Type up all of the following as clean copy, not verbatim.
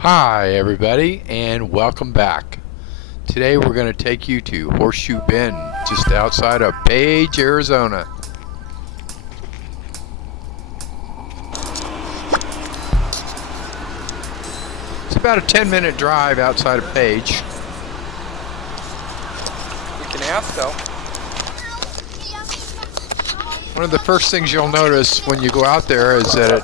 Hi everybody and welcome back. Today we're going to take you to Horseshoe Bend just outside of Page, Arizona. It's about a 10-minute drive outside of Page. We can ask though. One of the first things you'll notice when you go out there is that it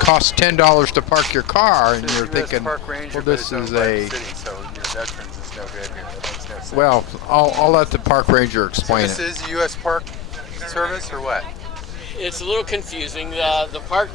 costs $10 to park your car, and you're thinking, well, this is a... Well, I'll let the park ranger explain it. So this is U.S. Park Service or what? It's a little confusing. The park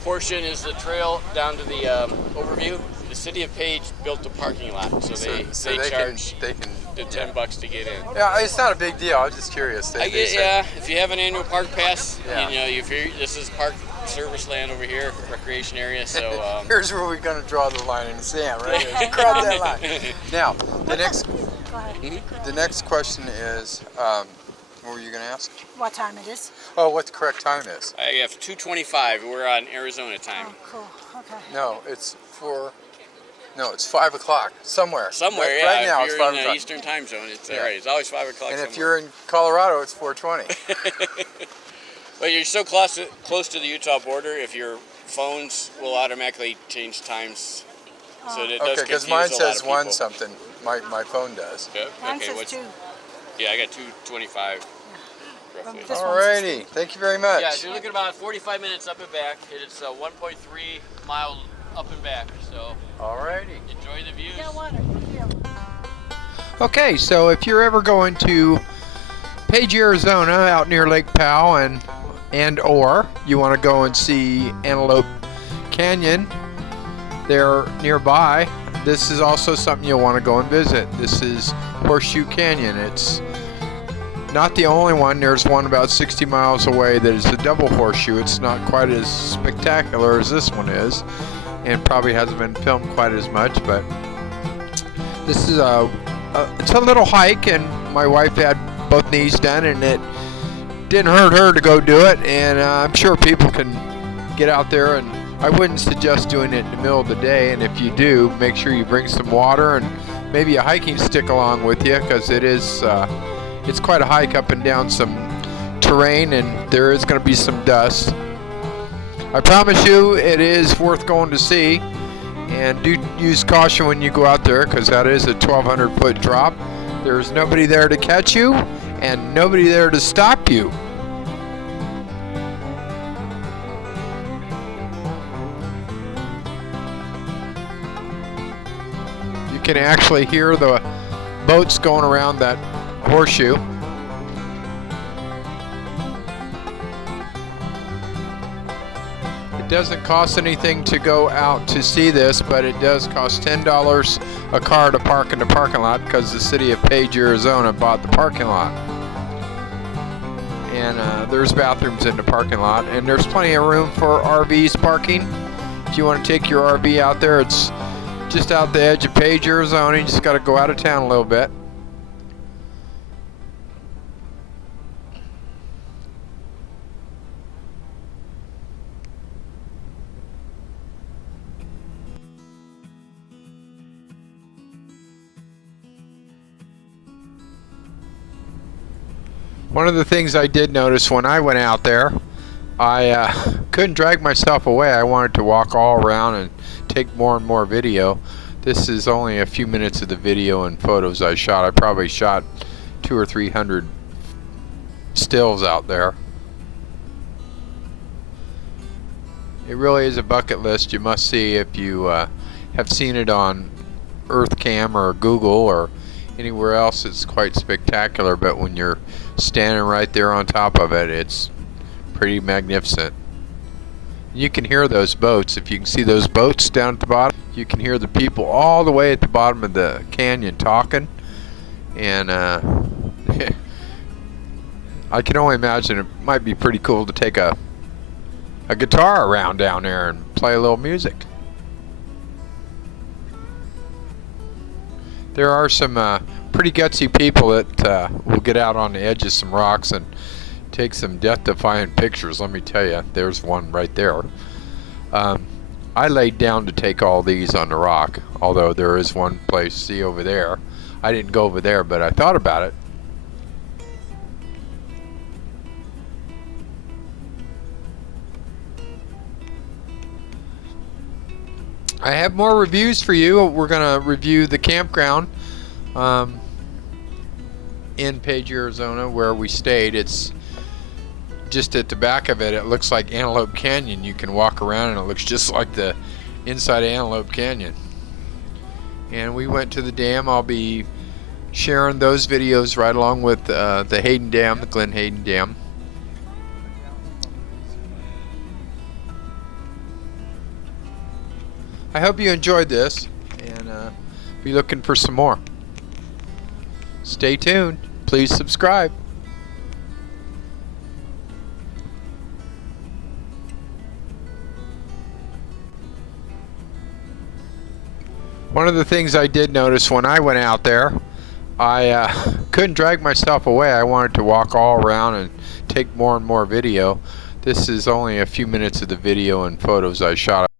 portion is the trail down to the overview. The city of Page built a parking lot, so they charge the $10 to get in. Yeah, it's not a big deal. I was just curious. If you have an annual park pass, Yeah. this is park service land over here, recreation area. So here's where we're going to draw the line in the sand, right? Cross that line. Now, the next question is, what were you going to ask? What time it is? Oh, what the correct time is? I have 2:25. We're on Arizona time. Oh, cool. Okay. No, it's 5 o'clock somewhere. Somewhere, yeah. Right now if it's you're 5 in the o'clock. Eastern time zone, it's all right. It's always 5 o'clock. And somewhere. if you're in Colorado, it's 4:20. But you're so close to the Utah border, if your phones will automatically change times. So it does Okay, because confuse mine a lot says of 1 people. something. My phone does. Yeah, Mine okay, says 2. Yeah, I got 2:25 roughly. This one Alrighty, thank you very much. Yeah, so you're looking about 45 minutes up and back. It's 1.3 mile up and back. So Alrighty. enjoy the views. Yeah, water. Yeah. Okay, so if you're ever going to Page, Arizona, out near Lake Powell, or you want to go and see Antelope Canyon there nearby, this is also something you'll want to go and visit. This is Horseshoe Canyon. It's not the only one. There's one about 60 miles away that is a double horseshoe. It's not quite as spectacular as this one is, and probably hasn't been filmed quite as much, but this is it's a little hike, and my wife had both knees done, and it didn't hurt her to go do it, and I'm sure people can get out there, and I wouldn't suggest doing it in the middle of the day, and if you do, make sure you bring some water and maybe a hiking stick along with you, because it's quite a hike up and down some terrain, and there is going to be some dust. I promise you it is worth going to see, and do use caution when you go out there, because that is a 1,200 foot drop. There's nobody there to catch you and nobody there to stop you. You can actually hear the boats going around that horseshoe. It doesn't cost anything to go out to see this, but it does cost $10 a car to park in the parking lot, because the city of Page, Arizona bought the parking lot. And there's bathrooms in the parking lot, and there's plenty of room for RVs parking. If you want to take your RV out there, it's just out the edge of Page, Arizona. You just got to go out of town a little bit. One of the things I did notice when I went out there, I couldn't drag myself away. I wanted to walk all around and take more and more video. This is only a few minutes of the video and photos I shot. I probably shot 200 or 300 stills out there. It really is a bucket list you must see if you have seen it on EarthCam or Google or anywhere else. It's quite spectacular, but when you're standing right there on top of it, it's pretty magnificent. You can hear those boats. If you can see those boats down at the bottom, you can hear the people all the way at the bottom of the canyon talking, and I can only imagine it might be pretty cool to take a guitar around down there and play a little music. There are some pretty gutsy people that will get out on the edge of some rocks and take some death-defying pictures. Let me tell you, there's one right there. I laid down to take all these on the rock, although there is one place, see over there. I didn't go over there, but I thought about it. I have more reviews for you. We're going to review the campground in Page, Arizona, where we stayed. It's just at the back of it. It looks like Antelope Canyon. You can walk around and it looks just like the inside of Antelope Canyon. And we went to the dam. I'll be sharing those videos right along with the Hayden Dam, the Glen Hayden Dam. I hope you enjoyed this, and be looking for some more. Stay tuned. Please subscribe. One of the things I did notice when I went out there, I couldn't drag myself away. I wanted to walk all around and take more and more video. This is only a few minutes of the video and photos I shot.